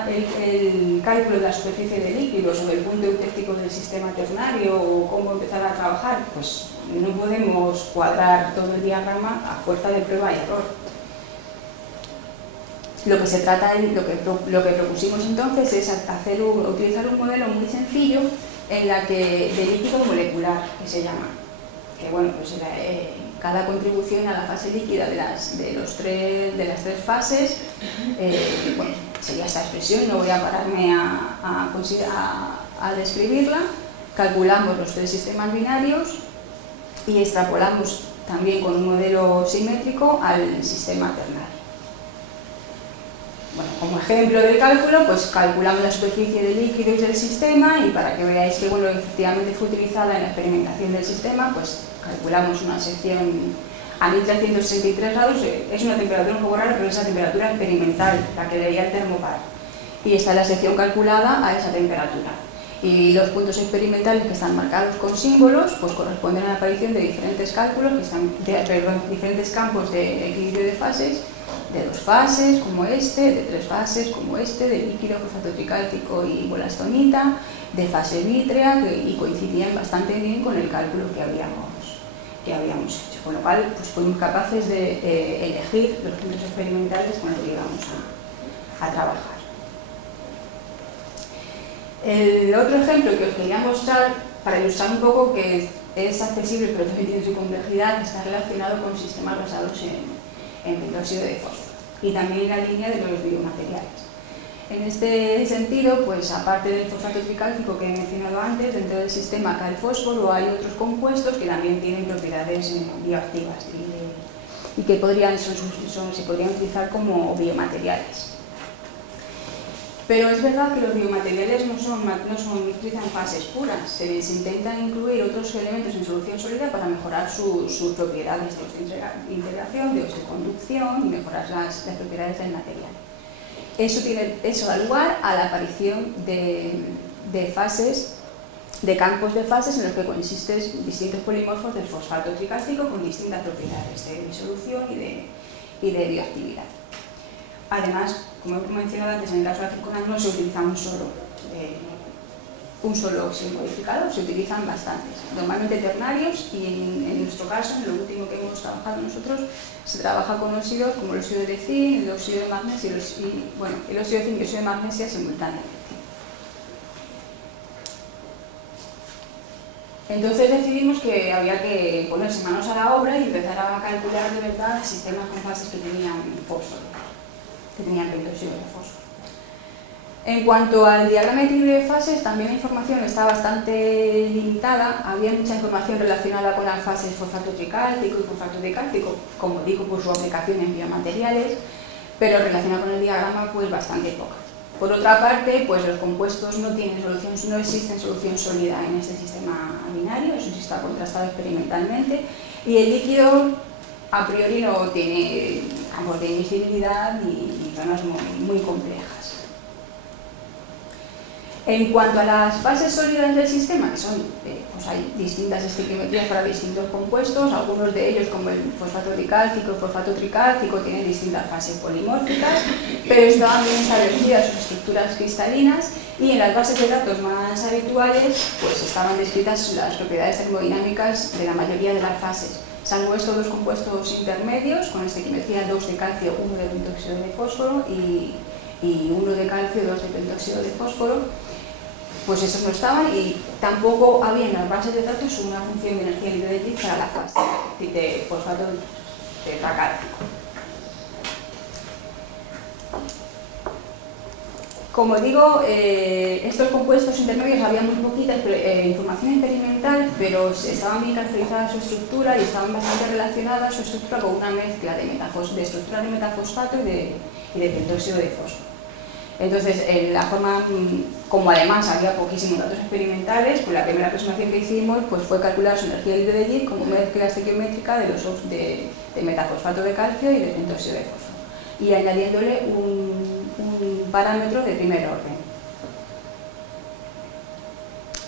el cálculo de la superficie de líquidos o el punto eutéctico del sistema ternario o cómo empezar a trabajar? Pues no podemos cuadrar todo el diagrama a fuerza de prueba y error. Lo que se trata, lo que propusimos entonces es utilizar un modelo muy sencillo de líquido molecular, que se llama. Que bueno, pues cada contribución a la fase líquida de las 3 fases, bueno, sería esta expresión, no voy a pararme a describirla. Calculamos los 3 sistemas binarios y extrapolamos también con un modelo simétrico al sistema ternario. Bueno, como ejemplo del cálculo, pues calculamos la superficie de líquidos del sistema y para que veáis que bueno, efectivamente fue utilizada en la experimentación del sistema, pues calculamos una sección a 1363 grados, es una temperatura un poco rara, pero es la temperatura experimental, la que leía el termopar. Y está la sección calculada a esa temperatura. Y los puntos experimentales que están marcados con símbolos, pues corresponden a la aparición de diferentes cálculos, diferentes campos de equilibrio de fases, de 2 fases como este, de 3 fases como este, de líquido, fosfato tricálcico y bolastonita, de fase vítrea, y coincidían bastante bien con el cálculo que habíamos hecho. Con lo cual, pues fuimos capaces de elegir los puntos experimentales con los que íbamos a trabajar. El otro ejemplo que os quería mostrar, para ilustrar un poco que es accesible pero también tiene su complejidad, está relacionado con sistemas basados en hidróxido de fósforo y también en la línea de los biomateriales. En este sentido, pues aparte del fosfato tricálcico que he mencionado antes, dentro del sistema cal-fósforo hay otros compuestos que también tienen propiedades bioactivas y que se podrían utilizar como biomateriales. Pero es verdad que los biomateriales no utilizan fases puras, se intentan incluir otros elementos en solución sólida para mejorar sus propiedades de integración, de osteoconducción y mejorar las propiedades del material. Eso da lugar a la aparición de campos de fases en los que coexisten distintos polimorfos del fosfato tricálcico con distintas propiedades de disolución y de bioactividad. Además, como he mencionado antes, en el caso de la circonal no se utiliza un solo óxido modificador, se utilizan bastantes, normalmente ternarios, y en nuestro caso, en lo último que hemos trabajado nosotros, se trabaja con óxidos como el óxido de zinc, el óxido de magnesio el óxido de zinc y el óxido de magnesia simultáneamente. Entonces decidimos que había que ponerse manos a la obra y empezar a calcular de verdad sistemas con fases que tenían fósforo, que tenían hidróxido de fósforo. En cuanto al diagrama de equilibrio de fases, también la información está bastante limitada. Había mucha información relacionada con las fases fosfato tricálcico y fosfato tricálcico, como digo, por su aplicación en biomateriales, pero relacionada con el diagrama, pues bastante poca. Por otra parte, pues los compuestos no existen solución sólida en este sistema binario, eso sí está contrastado experimentalmente, y el líquido a priori no tiene campos de invisibilidad y zonas muy complejas. En cuanto a las fases sólidas del sistema, que son, pues hay distintas estequiometrías para distintos compuestos, algunos de ellos, como el fosfato tricálcico, tienen distintas fases polimórficas, pero estaban bien establecidas sus estructuras cristalinas, y en las bases de datos más habituales pues estaban descritas las propiedades termodinámicas de la mayoría de las fases. Se han puesto dos compuestos intermedios con estequiometría 2 de calcio, 1 de pentóxido de fósforo y 1 de calcio, 2 de pentóxido de fósforo. Pues esos no estaban y tampoco había en las bases de datos una función de energía libre de Gibbs para la fase de fosfato tetracálcico. Como digo, estos compuestos intermedios había muy poquita información experimental, pero estaban bien caracterizadas su estructura y estaban bastante relacionadas su estructura con una mezcla de estructura de metafosfato y de pentóxido de fósforo. Entonces, la forma, como además había poquísimos datos experimentales, pues la primera aproximación que hicimos pues, fue calcular su energía libre de Gibbs como mezcla estequiométrica de metafosfato de calcio y de pentóxido de fósforo, y añadiéndole un parámetro de primer orden.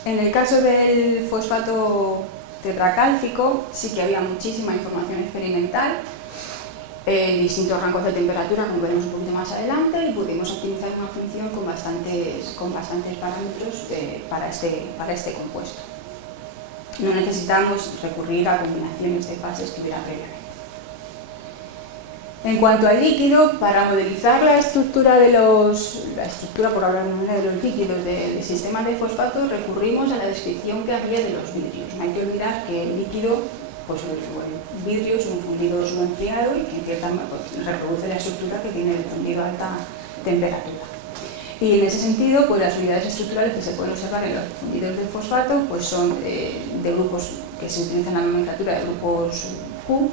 En el caso del fosfato tetracálcico sí que había muchísima información experimental en distintos rangos de temperatura, como veremos un poquito más adelante, y pudimos optimizar una función con bastantes parámetros para este compuesto. No necesitamos recurrir a combinaciones de fases que hubiera previamente. En cuanto al líquido, para modelizar la estructura, por hablar de manera, de los líquidos del sistema de fosfato, recurrimos a la descripción que había de los vidrios. No hay que olvidar que el líquido, pues el vidrio es un fundido subenfriado y que en cierta manera reproduce la estructura que tiene el fundido a alta temperatura. Y en ese sentido, pues las unidades estructurales que se pueden observar en los fundidos de fosfato pues son de grupos que se utilizan en la nomenclatura de grupos Q,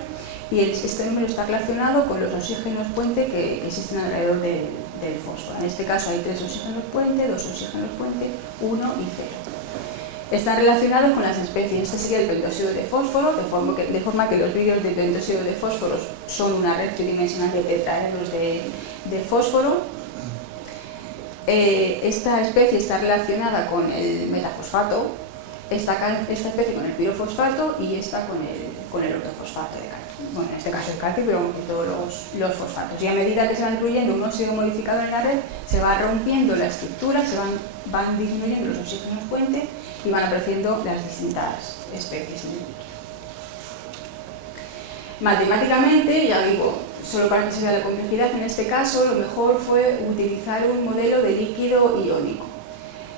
y este número está relacionado con los oxígenos puente que existen alrededor del fósforo. En este caso hay 3 oxígenos puente, 2 oxígenos puente, 1 y 0. Están relacionados con las especies. Este sería el pentóxido de fósforo, de forma que los vidrios de pentóxido de fósforo son una red tridimensional de tetraedros de fósforo. Esta especie está relacionada con el metafosfato, esta especie con el pirofosfato y esta con el ortofosfato de calcio. Bueno, en este caso el calcio, pero que todos los fosfatos. Y a medida que se va incluyendo un óxido modificado en la red, se va rompiendo la estructura, van disminuyendo los oxígenos puente y van apareciendo las distintas especies en el líquido. Matemáticamente, ya digo, solo para que se vea la complejidad, en este caso lo mejor fue utilizar un modelo de líquido iónico,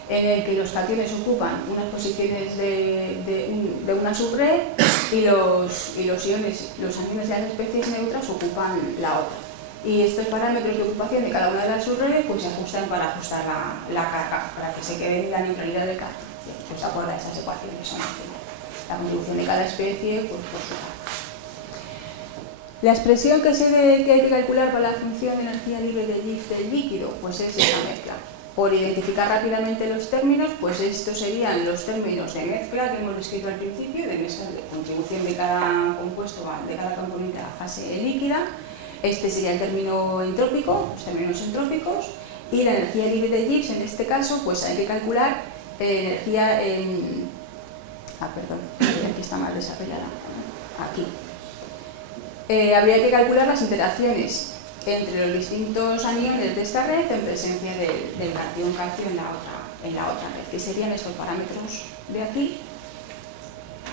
en el que los cationes ocupan unas posiciones de una subred y los iones, los aniones de las especies neutras ocupan la otra. Y estos parámetros de ocupación de cada una de las subredes pues se ajustan para ajustar la carga, para que se quede la neutralidad de carga. Pues acuerda esas ecuaciones son así. La contribución de cada especie pues, por su carga. La expresión que hay que calcular para la función de energía libre de Gibbs del líquido pues es esta mezcla. Por identificar rápidamente los términos, pues estos serían los términos de mezcla que hemos descrito al principio, de contribución de cada compuesto, de cada componente a la fase líquida. Este sería el término entrópico, los términos entrópicos, y la energía libre de Gibbs, en este caso, pues hay que calcular energía en... aquí está más desarrollada, aquí. Habría que calcular las interacciones entre los distintos aniones de esta red en presencia del cation calcio en la otra red, que serían estos parámetros de aquí.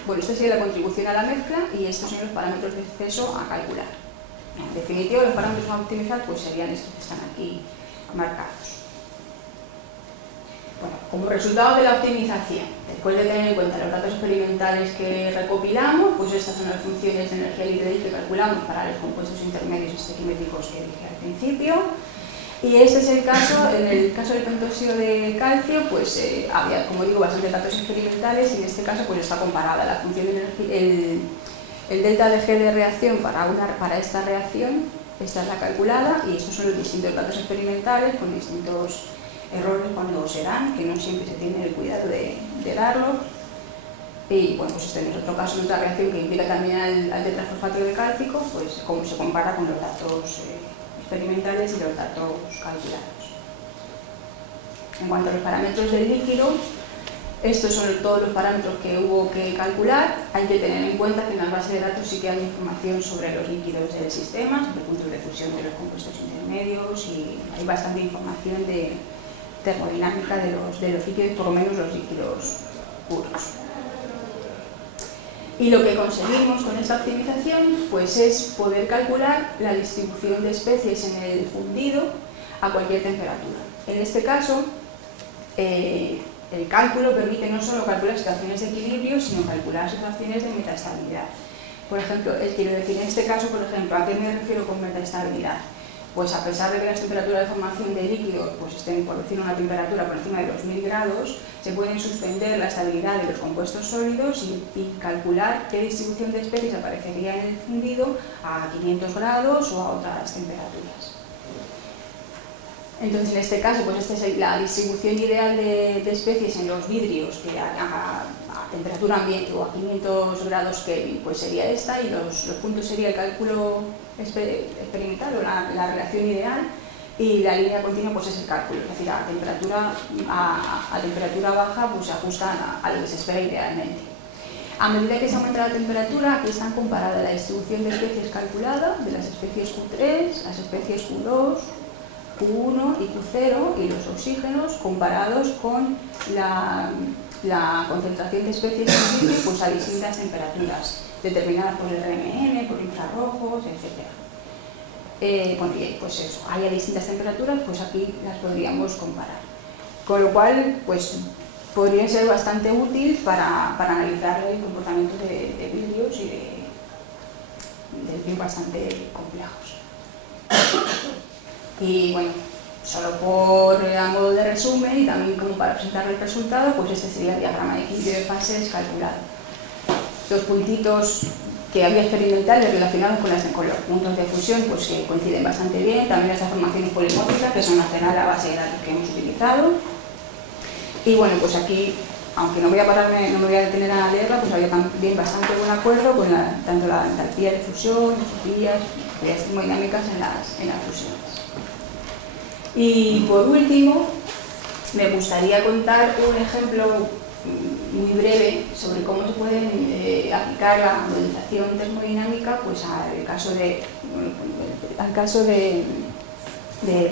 Bueno, esta sería la contribución a la mezcla y estos son los parámetros de exceso a calcular. En definitiva, los parámetros a optimizar pues serían estos que están aquí marcados. Bueno, como resultado de la optimización, después de tener en cuenta los datos experimentales que recopilamos, pues estas son las funciones de energía libre que calculamos para los compuestos intermedios estequiométricos que dije al principio. Y este es el caso, en el caso del pentóxido de calcio, pues había, como digo, bastantes datos experimentales y en este caso pues está comparada la función de energía, el delta de G de reacción para esta reacción, esta es la calculada y estos son los distintos datos experimentales con distintos errores cuando se dan, que no siempre se tiene el cuidado de darlos. Y bueno, pues este es otro caso, otra reacción que implica también al tetrafosfato de cálcico, pues cómo se compara con los datos experimentales y los datos calculados. En cuanto a los parámetros del líquido, estos son todos los parámetros que hubo que calcular. Hay que tener en cuenta que en la base de datos sí que hay información sobre los líquidos del sistema, sobre puntos de fusión de los compuestos intermedios y hay bastante información de termodinámica de los líquidos, por lo menos los líquidos puros. Y lo que conseguimos con esta optimización pues es poder calcular la distribución de especies en el fundido a cualquier temperatura. En este caso, el cálculo permite no solo calcular situaciones de equilibrio, sino calcular situaciones de metaestabilidad. Por ejemplo, quiero decir, en este caso, por ejemplo, ¿a qué me refiero con metaestabilidad? Pues a pesar de que las temperaturas de formación de líquidos pues estén, por decir, una temperatura por encima de los 1000 grados, se pueden suspender la estabilidad de los compuestos sólidos y calcular qué distribución de especies aparecería en el fundido a 500 grados o a otras temperaturas. Entonces, en este caso, pues esta es la distribución ideal de especies en los vidrios, que a temperatura ambiente o a 500 grados Kelvin, pues sería esta, y los puntos sería el cálculo experimental o la relación ideal, y la línea continua pues es el cálculo, es decir, a temperatura baja pues se ajustan a lo que se espera idealmente. A medida que se aumenta la temperatura, aquí están comparadas la distribución de especies calculada, de las especies Q3, las especies Q2, Q1 y Q0, y los oxígenos comparados con la concentración de especies en vidrio pues a distintas temperaturas, determinadas por el RMM, por infrarrojos, etc. Bueno, pues eso, hay a distintas temperaturas, pues aquí las podríamos comparar. Con lo cual, pues podría ser bastante útil para analizar el comportamiento de vidrios y de vidrios bastante complejos. Y bueno, solo a modo de resumen y también como para presentar el resultado, pues este sería el diagrama de equilibrio de fases calculado. Los puntitos que había experimentales relacionados con los puntos de fusión pues que coinciden bastante bien, también las transformaciones polimórficas que son al final la base de datos que hemos utilizado. Y bueno, pues aquí, aunque no me voy a detener a leerla, pues había también bastante buen acuerdo con tanto la entalpía de fusión, entropías, propiedades termodinámicas en las fusiones. Y por último, me gustaría contar un ejemplo muy breve sobre cómo se puede aplicar la modelización termodinámica pues al caso de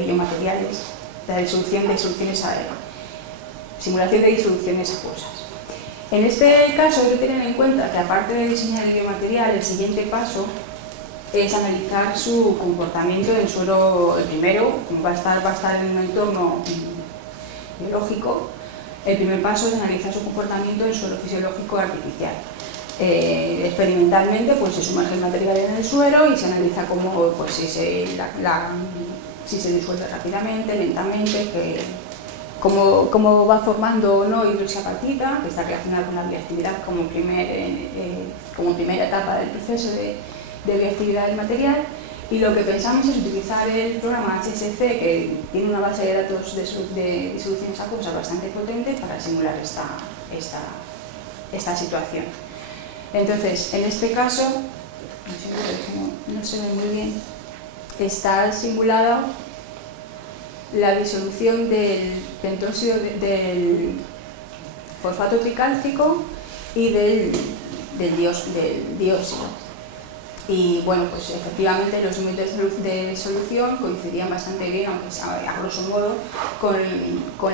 biomateriales, la disolución de soluciones simulación de disoluciones acuosas. En este caso hay que tener en cuenta que aparte de diseñar el biomaterial, el siguiente paso es analizar su comportamiento en suelo. El primero, como va a estar en un entorno biológico, el primer paso es analizar su comportamiento en suelo fisiológico artificial. Experimentalmente pues, se sumerge el material en el suelo y se analiza cómo, pues, si se disuelve rápidamente, lentamente, cómo va formando o no hidroxiapatita, que está relacionada con la bioactividad como primera etapa del proceso de bioactividad del material. Y lo que pensamos es utilizar el programa HSC, que tiene una base de datos de disoluciones acuosas bastante potente para simular esta situación. Entonces, en este caso, no se ve muy bien, está simulada la disolución del pentóxido del fosfato tricálcico y del dióxido. Y bueno, pues efectivamente los límites de solución coincidían bastante bien, aunque sea a grosso modo, con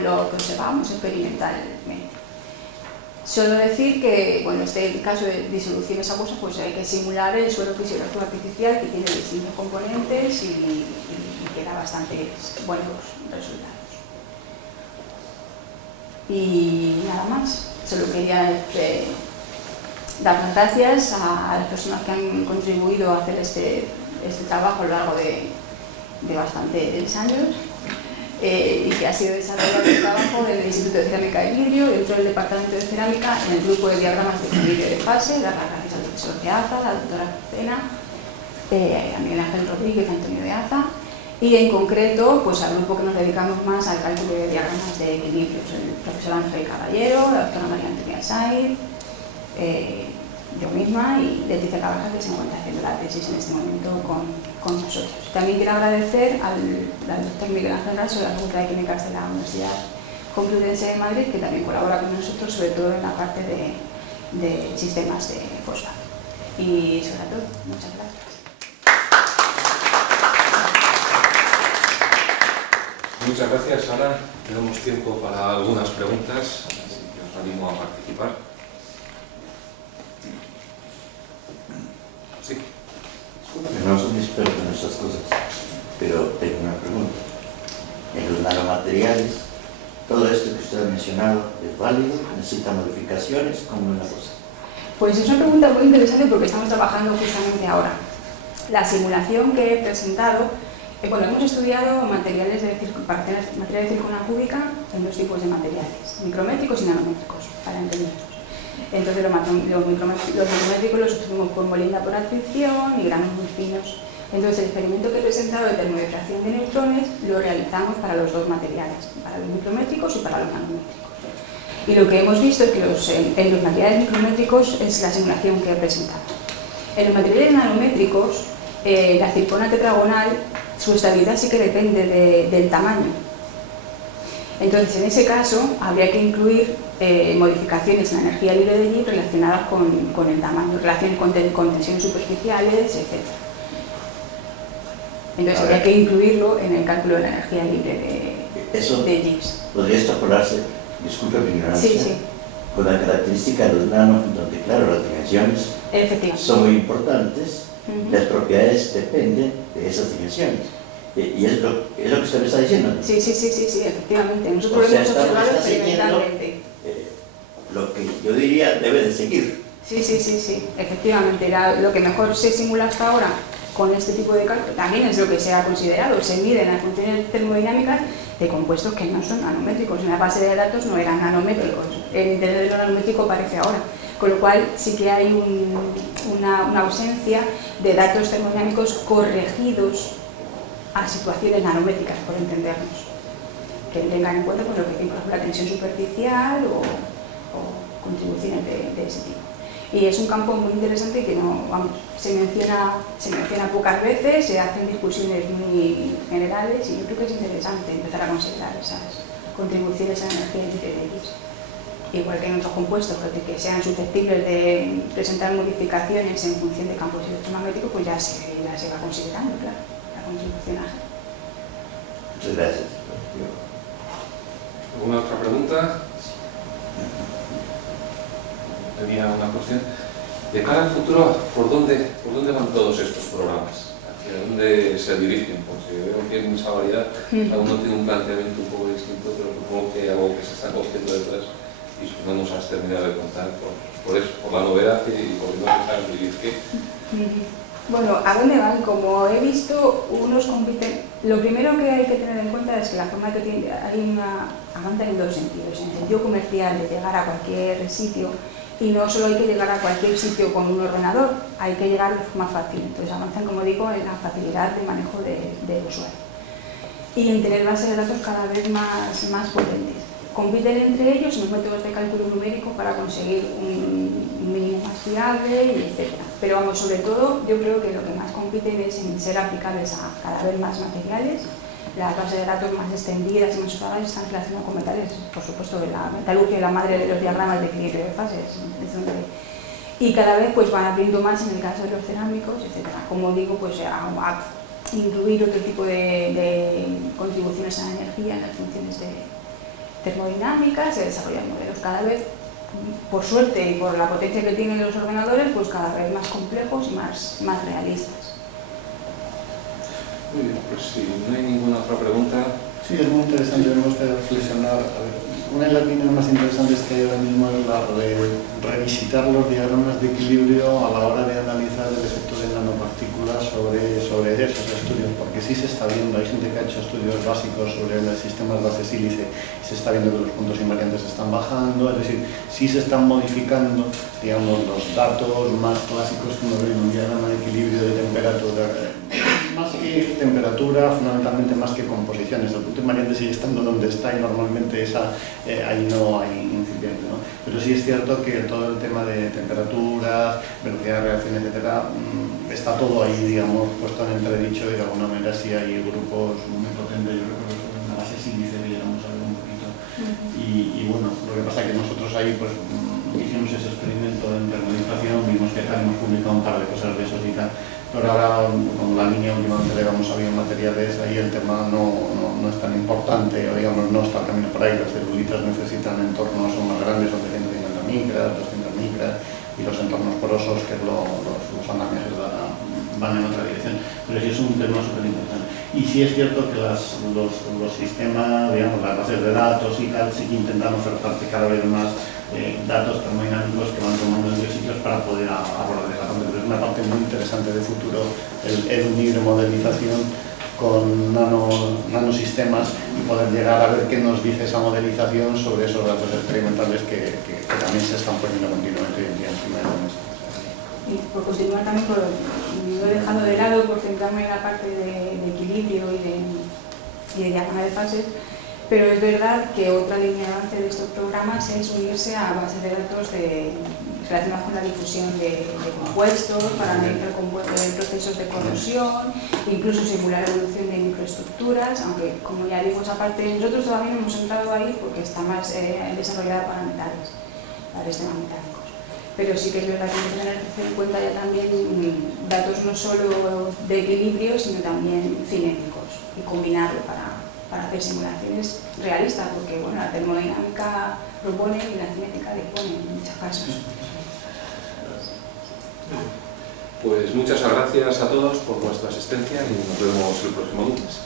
lo que observábamos experimentalmente. Solo decir que, bueno, este caso de disoluciones acuosas, pues hay que simular el suelo fisiológico artificial, que tiene distintos componentes y que da bastante buenos resultados. Y nada más, solo quería dar las gracias a las personas que han contribuido a hacer este trabajo a lo largo de bastantes años y que ha sido desarrollado el trabajo del Instituto de Cerámica de Vidrio dentro del Departamento de Cerámica en el grupo de diagramas de equilibrio de fase. Dar las gracias al profesor de AZA, a la doctora Cena, a Miguel Ángel Rodríguez, a Antonio de AZA y en concreto pues al grupo que nos dedicamos más al cálculo de diagramas de equilibrios, el profesor Ángel Caballero, la doctora María Antonia Saiz, yo misma y Leticia Cabajas, que se encuentra haciendo la tesis en este momento con nosotros. También quiero agradecer al doctor Miguel Ángel Raso de la Facultad de Químicas de la Universidad Complutense de Madrid, que también colabora con nosotros, sobre todo en la parte de sistemas de fosfato. Y sobre todo, muchas gracias. Muchas gracias, Sara. Tenemos tiempo para algunas preguntas, así que os animo a participar. No soy experto en estas cosas, pero tengo una pregunta. En los nanomateriales, todo esto que usted ha mencionado es válido, necesita modificaciones, ¿cómo es la cosa? Pues es una pregunta muy interesante porque estamos trabajando justamente ahora. La simulación que he presentado, bueno, hemos estudiado materiales para hacer materiales de silicona cúbica en dos tipos de materiales, micrométricos y nanométricos, para entenderlos. Entonces los micrométricos los obtuvimos por molinda por atrición y granos muy finos. Entonces el experimento que he presentado de termodifracción de neutrones lo realizamos para los dos materiales, para los micrométricos y para los nanométricos. Y lo que hemos visto es que en los materiales micrométricos es la simulación que he presentado. En los materiales nanométricos, la circona tetragonal, su estabilidad sí que depende del tamaño. Entonces, en ese caso, habría que incluir modificaciones en la energía libre de Gibbs relacionadas con el tamaño, relaciones con tensiones superficiales, etc. Entonces, habría que incluirlo en el cálculo de la energía libre de Gibbs. ¿Podría extrapolarse, disculpe mi ignorancia, sí, con la característica de los nanos, donde, claro, las dimensiones son muy importantes, las propiedades dependen de esas dimensiones? Y es lo que usted me está diciendo. Sí, efectivamente. Nosotros lo hemos observado experimentalmente. Lo que yo diría debe de seguir. Sí, efectivamente. Lo que mejor se simula hasta ahora con este tipo de cálculo también es lo que se ha considerado. Se miden las funciones termodinámicas de compuestos que no son nanométricos. En la base de datos no eran nanométricos. El interés de lo nanométrico aparece ahora. Con lo cual sí que hay una ausencia de datos termodinámicos corregidos a situaciones nanométricas, por entendernos, que tengan en cuenta pues, lo que tiene, por ejemplo, la tensión superficial o contribuciones de ese tipo. Y es un campo muy interesante que no, vamos, se menciona pocas veces, se hacen discusiones muy generales y yo creo que es interesante empezar a considerar esas contribuciones a la energía libre de Gibbs. Igual que en otros compuestos que sean susceptibles de presentar modificaciones en función de campos electromagnéticos, pues ya se va considerando, claro. Muchas gracias. ¿Alguna otra pregunta? Tenía una cuestión. De cara al futuro, ¿por dónde van todos estos programas? ¿Hacia dónde se dirigen? Porque veo que en esa variedad cada uno tiene un planteamiento un poco distinto, pero supongo que algo que se está cogiendo detrás y no nos has terminado de contar por eso, por la novedad y por no pensar en vivir qué. Bueno, ¿a dónde van? Como he visto, unos compiten... Lo primero que hay que tener en cuenta es que la forma que tiene... avanza en dos sentidos. En el sentido comercial, de llegar a cualquier sitio, y no solo hay que llegar a cualquier sitio con un ordenador, hay que llegar de forma fácil. Entonces avanzan, como digo, en la facilidad de manejo del usuario. Y en tener bases de datos cada vez más potentes. Compiten entre ellos en los métodos de cálculo numérico para conseguir un mínimo más fiable, etc. Pero vamos, sobre todo, yo creo que lo que más compiten es en ser aplicables a cada vez más materiales. Las bases de datos más extendidas y más usadas están relacionadas con metales, por supuesto, de la metalurgia, la madre de los diagramas de equilibrio de fases. Y cada vez pues, van abriendo más en el caso de los cerámicos, etc. Como digo, pues a incluir otro tipo de contribuciones a la energía en las funciones termodinámicas, se desarrollan modelos cada vez, por suerte y por la potencia que tienen los ordenadores, pues cada vez más complejos y más realistas. Muy bien, pues si no hay ninguna otra pregunta... Sí, es muy interesante, tenemos que reflexionar. Una de las líneas más interesantes que hay ahora mismo es la de revisitar los diagramas de equilibrio a la hora de analizar el efecto de nanopartículas sobre esos estudios, porque sí se está viendo, hay gente que ha hecho estudios básicos sobre los sistemas base sílice, se está viendo que los puntos invariantes están bajando, es decir, sí se están modificando, digamos, los datos más clásicos que uno ve en un diagrama de equilibrio de temperatura, más que temperatura, fundamentalmente más que composiciones. El punto invariante sigue estando donde está y normalmente ahí no hay incidencia, ¿no? Pero sí es cierto que todo el tema de temperaturas, velocidad de reacción, etcétera, está todo ahí, digamos, puesto en entredicho y de alguna manera sí hay grupos muy potentes, yo recuerdo sobre una base sílice que llegamos a ver un poquito. Y bueno, lo que pasa es que nosotros ahí pues hicimos ese experimento en termodificación, vimos que hemos publicado un par de cosas de esos y tal. Pero ahora, con la línea últimamente le vamos a biomateriales, ahí el tema no es tan importante, o digamos, no está el camino por ahí. Las celulitas necesitan entornos son más grandes, son de 150 micras, 200 micras, y los entornos porosos, que es los andamiajes van en otra dirección. Pero sí es un tema súper importante. Y sí es cierto que los sistemas, digamos, las bases de datos y tal, sí que intentan ofertarte cada vez más datos termodinámicos que van tomando en sitios para poder abordar esa parte. Pero es una parte muy interesante de futuro el unir modelización con nanosistemas y poder llegar a ver qué nos dice esa modelización sobre esos datos experimentales que también se están poniendo continuamente hoy en día encima de la mesa. Y por continuar también, lo he dejado de lado por centrarme en la parte de equilibrio y de diagrama de fases, pero es verdad que otra línea de avance de estos programas es unirse a bases de datos relacionadas con la difusión de compuestos, para analizar procesos de corrosión, incluso simular la evolución de microestructuras, aunque como ya digo, esa parte nosotros todavía no hemos entrado ahí porque está más desarrollada para metales, para sistemas metálicos. Pero sí que es verdad que hay que tener en cuenta ya también datos no solo de equilibrio, sino también cinéticos y combinarlo para hacer simulaciones realistas, porque bueno, la termodinámica propone y la cinética dispone en muchos casos. Pues muchas gracias a todos por vuestra asistencia y nos vemos el próximo lunes.